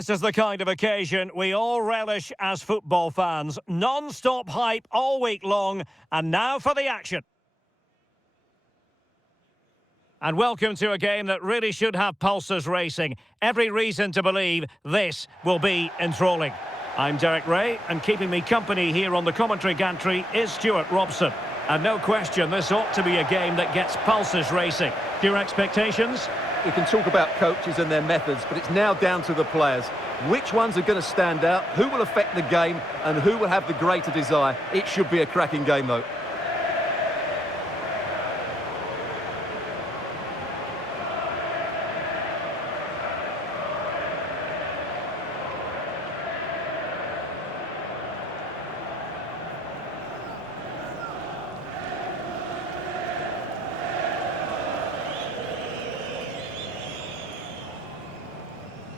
This is the kind of occasion we all relish as football fans. Non-stop hype all week long, and now for the action. And welcome to a game that really should have pulses racing. Every reason to believe this will be enthralling. I'm Derek Ray, and keeping me company here on the commentary gantry is Stuart Robson. And no question, this ought to be a game that gets pulses racing. Your expectations? We can talk about coaches and their methods, but it's now down to the players. Which ones are going to stand out, who will affect the game, and who will have the greater desire? It should be a cracking game, though.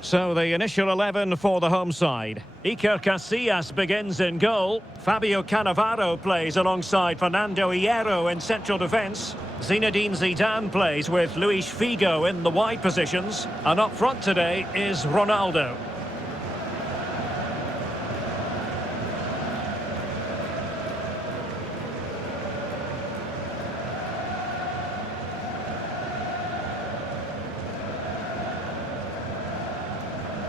So the initial 11 for the home side. Iker Casillas begins in goal. Fabio Cannavaro plays alongside Fernando Hierro in central defence. Zinedine Zidane plays with Luis Figo in the wide positions. And up front today is Ronaldo.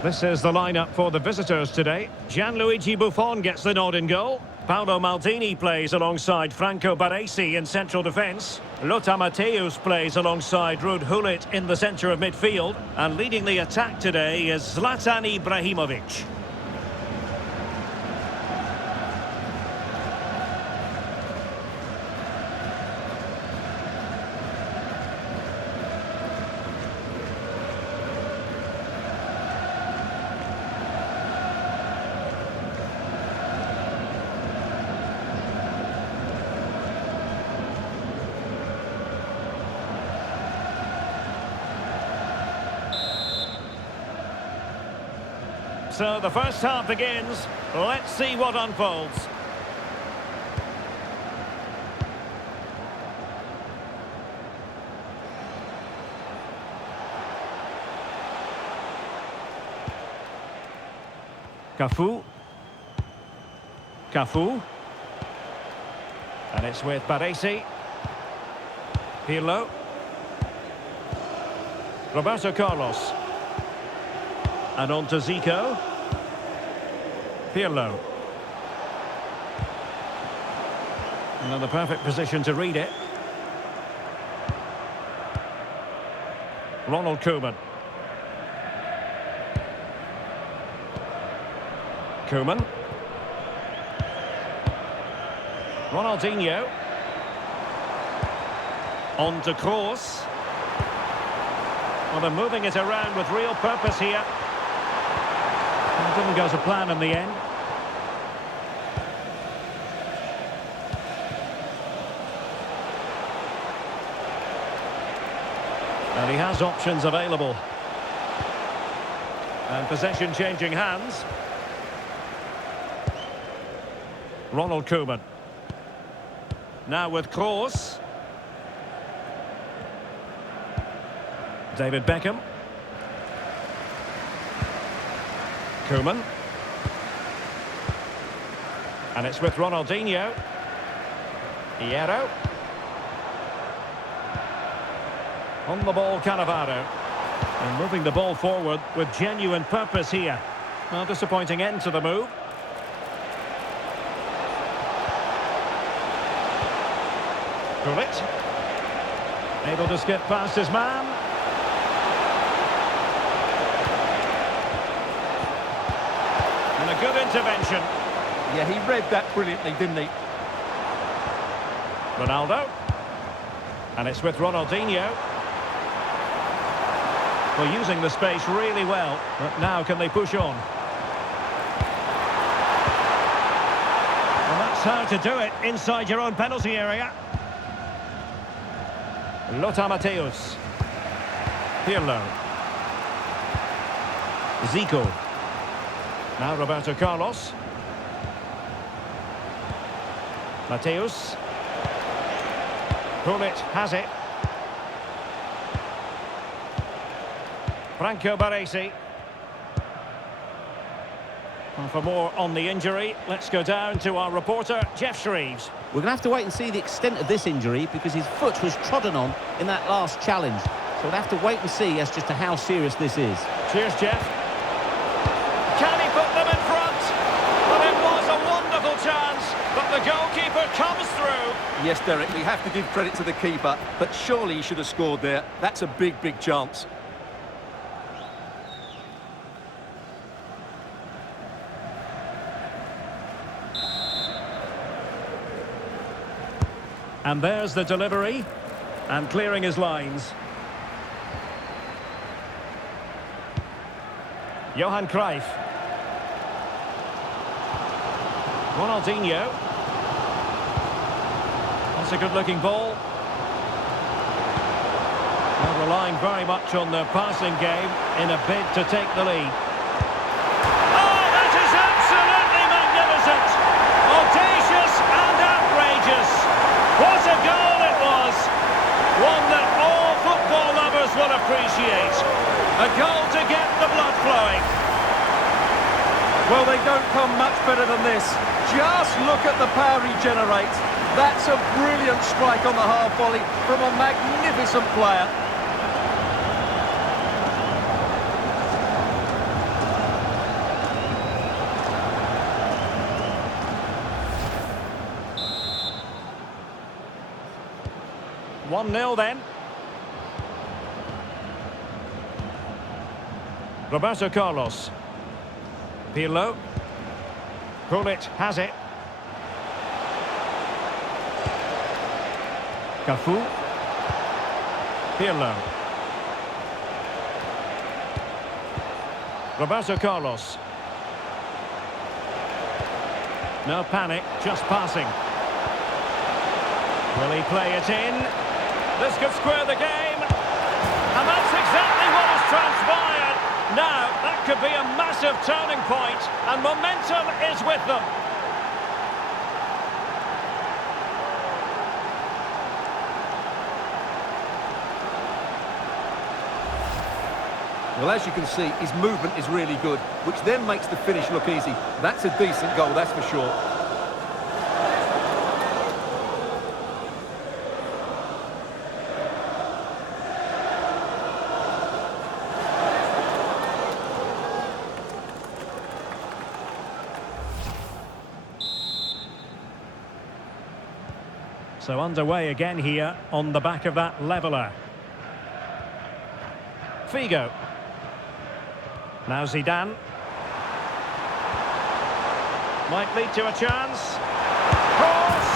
This is the lineup for the visitors today. Gianluigi Buffon gets the nod in goal. Paolo Maldini plays alongside Franco Baresi in central defence. Lothar Matthäus plays alongside Ruud Gullit in the centre of midfield. And leading the attack today is Zlatan Ibrahimovic. So the first half begins. Let's see what unfolds. Cafu. And it's with Baresi. Pirlo. Roberto Carlos. And on to Zico. Pirlo. And in the perfect position to read it. Ronald Koeman. Ronaldinho. On to Kroos. Well, they're moving it around with real purpose here. It didn't go to plan in the end. And he has options available. And possession changing hands. Ronald Koeman. Now with Kroos. David Beckham. Koeman. And it's with Ronaldinho. Hierro. On the ball, Cannavaro. And moving the ball forward with genuine purpose here. Well, disappointing end to the move. Gullit. Able to skip past his man. And a good intervention. Yeah, he read that brilliantly, didn't he? Ronaldo. And it's with Ronaldinho. Well, using the space really well. But now can they push on? And that's how to do it inside your own penalty area. Lothar Matthäus. Pirlo. Zico. Now Roberto Carlos. Matthäus. Gullit has it. Franco Baresi. And for more on the injury, let's go down to our reporter, Jeff Shreves. We're going to have to wait and see the extent of this injury because his foot was trodden on in that last challenge. So we'll have to wait and see as just to how serious this is. Cheers, Jeff. Can he put them in front? Well, it was a wonderful chance, but the goalkeeper comes through. Yes, Derek, we have to give credit to the keeper, but surely he should have scored there. That's a big, big chance. And there's the delivery, and clearing his lines. Johan Cruyff. Ronaldinho. That's a good-looking ball. They're relying very much on their passing game in a bid to take the lead. Oh, that is absolutely magnificent! Audacious and outrageous! What a goal it was! One that all football lovers will appreciate. A goal to get the blood flowing. Well, they don't come much better than this. Just look at the power he generates. That's a brilliant strike on the half volley from a magnificent player. One 1-0 then. Roberto Carlos. Pirlo. Gullit has it. Cafu. Pirlo. Roberto Carlos. No panic, just passing. Will he play it in? This could square the game. And that's exactly what has transpired. Now, that could be a massive turning point, and momentum is with them. Well, as you can see, his movement is really good, which then makes the finish look easy. That's a decent goal, that's for sure. So underway again here on the back of that leveller. Figo. Now Zidane. Might lead to a chance. Cross!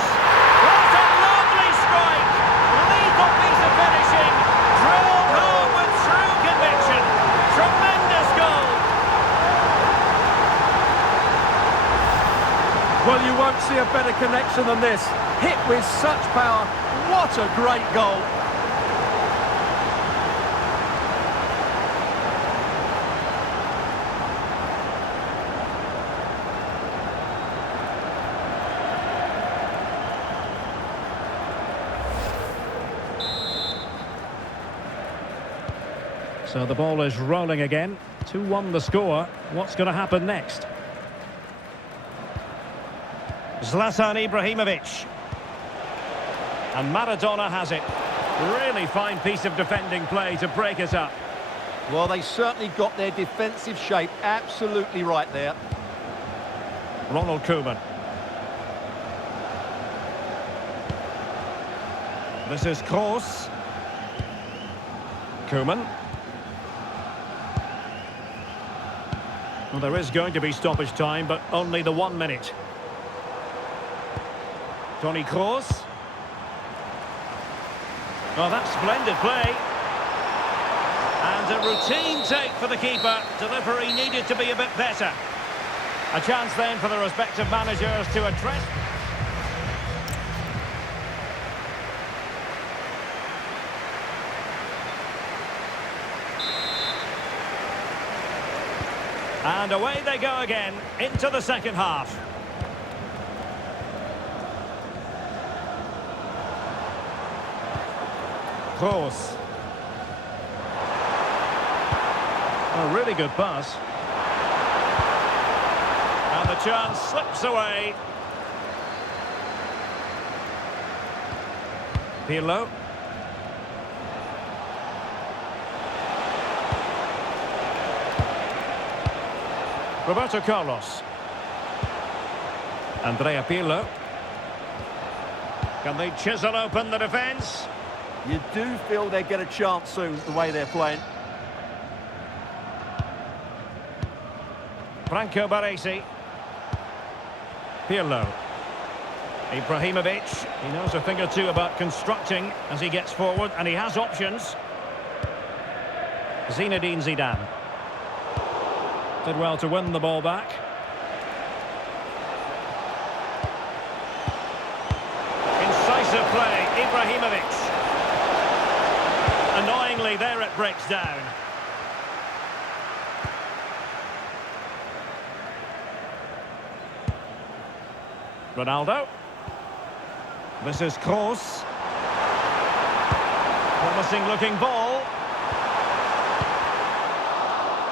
What a lovely strike! Lethal piece of finishing. Drilled home with true conviction. Tremendous goal! Well, you won't see a better connection than this. Hit with such power. What a great goal. So the ball is rolling again. 2-1 the score. What's going to happen next? Zlatan Ibrahimovic. And Maradona has it. Really fine piece of defending play to break it up. Well, they certainly got their defensive shape absolutely right there. Ronald Koeman. This is Kroos. Koeman. Well, there is going to be stoppage time, but only the 1 minute. Toni Kroos. Well, that's splendid play. And a routine take for the keeper. Delivery needed to be a bit better. A chance then for the respective managers to address. And away they go again into the second half. Kroos. A really good pass. chance slips away. Pirlo. Roberto Carlos. Andrea Pirlo. Can they chisel open the defence? You do feel they get a chance soon, the way they're playing. Franco Baresi. Pirlo. Ibrahimovic. He knows a thing or two about constructing as he gets forward, and he has options. Zinedine Zidane. Did well to win the ball back. Incisive play, Ibrahimovic. Annoyingly, there it breaks down. Ronaldo. This is Kroos. Promising looking ball.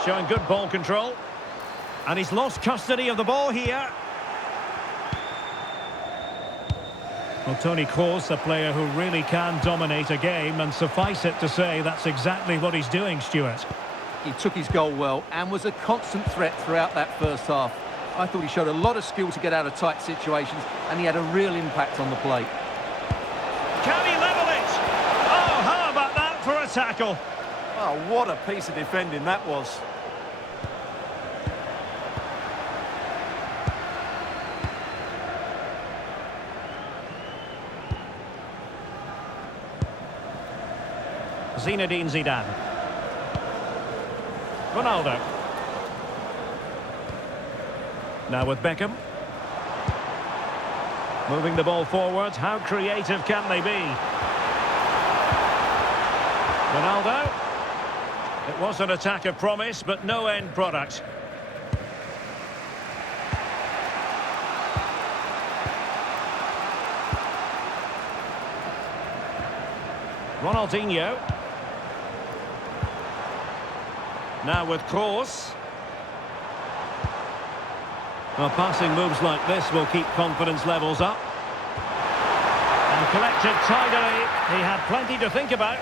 Showing good ball control. And he's lost custody of the ball here. Well, Toni Kroos, a player who really can dominate a game, and suffice it to say that's exactly what he's doing, Stuart. He took his goal well and was a constant threat throughout that first half. I thought he showed a lot of skill to get out of tight situations, and he had a real impact on the plate. Can he level it? Oh, how about that for a tackle? Oh, what a piece of defending that was. Zinedine Zidane. Ronaldo. Now with Beckham. Moving the ball forward. How creative can they be? Ronaldo. It was an attack of promise, but no end product. Ronaldinho. Now with Kroos. Well, passing moves like this will keep confidence levels up. And collected tidily. He had plenty to think about.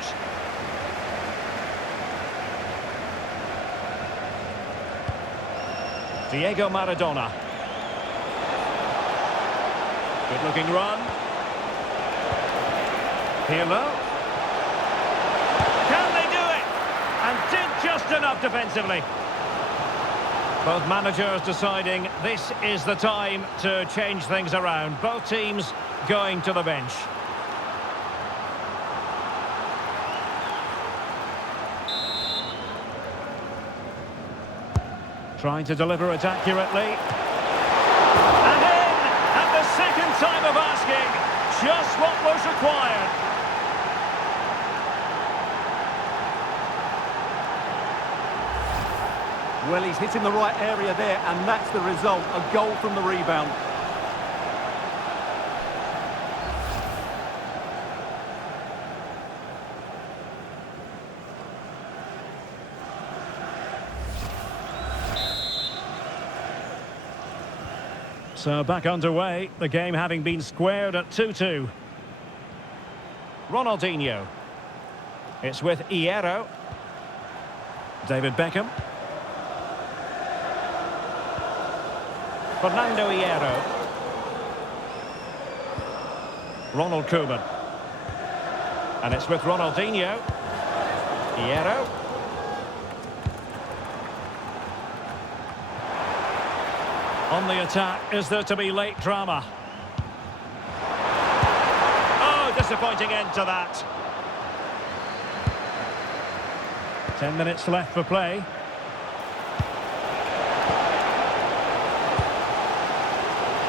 Diego Maradona. Good looking run. Pirlo. Can they do it? And did just enough defensively. Both managers deciding this is the time to change things around. Both teams going to the bench. Trying to deliver it accurately. And in! At the second time of asking, just what was required. Well, he's hitting the right area there, and that's the result, a goal from the rebound. So back underway, the game having been squared at 2-2. Ronaldinho. It's with Hierro. David Beckham. Fernando Hierro. Ronald Koeman. And it's with Ronaldinho. Hierro. On the attack, is there to be late drama? Oh, disappointing end to that. 10 minutes left for play.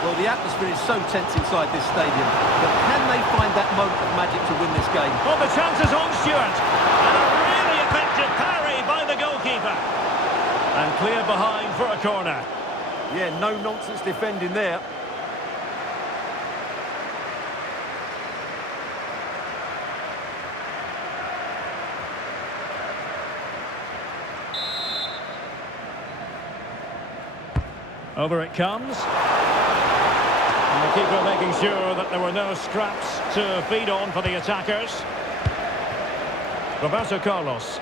Well, the atmosphere is so tense inside this stadium, but can they find that moment of magic to win this game? Well, the chance is on, Stuart. And a really effective parry by the goalkeeper. And clear behind for a corner. Yeah, no nonsense defending there. Over it comes. And the keeper making sure that there were no scraps to feed on for the attackers. Roberto Carlos.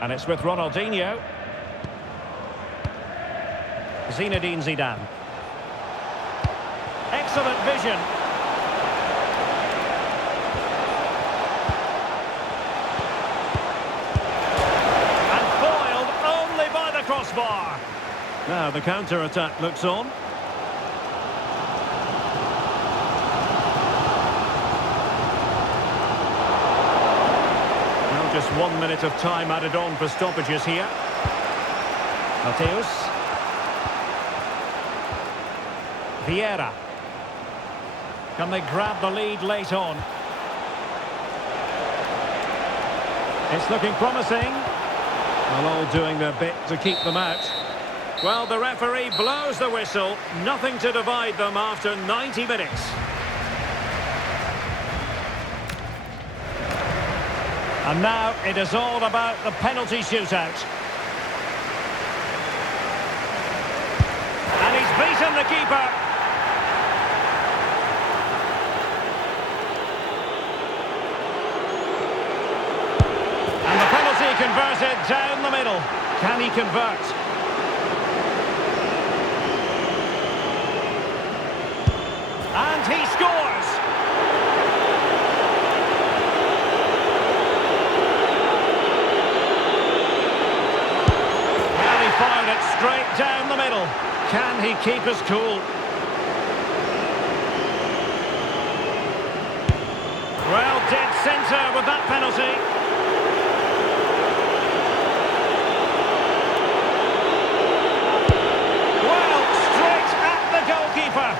And it's with Ronaldinho. Zinedine Zidane. Excellent vision. And foiled only by the crossbar. Now the counter-attack looks on. Now just 1 minute of time added on for stoppages here. Mateus. Vieira. Can they grab the lead late on? It's looking promising. Well, all doing their bit to keep them out. Well, the referee blows the whistle. Nothing to divide them after 90 minutes. And now it is all about the penalty shootout. And he's beaten the keeper. And the penalty converted down the middle. Can he convert? And he scores! And he fired it straight down the middle. Can he keep his cool? Well, dead centre with that penalty. Well, straight at the goalkeeper.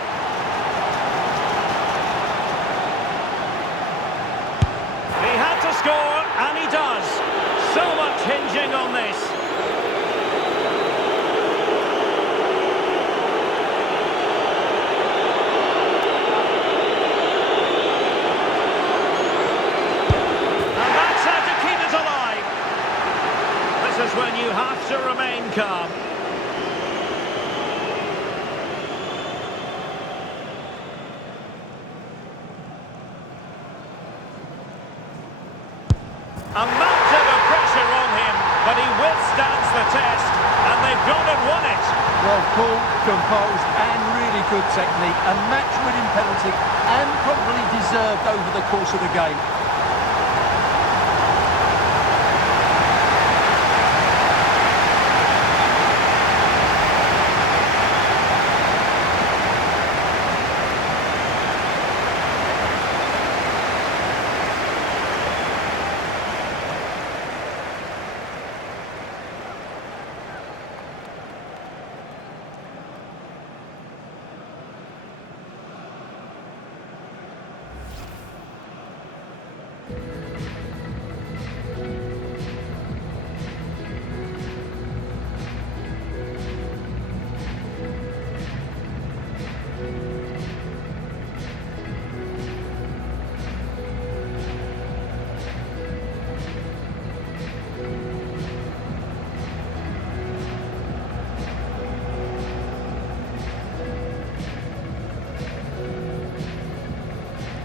He had to score, and he does. So much hinging on this. And that's how to keep it alive. This is when you have to remain calm. A mountain of pressure on him, but he withstands the test, and they've gone and won it. Well, cool, composed, and really good technique. A match-winning penalty, and probably deserved over the course of the game.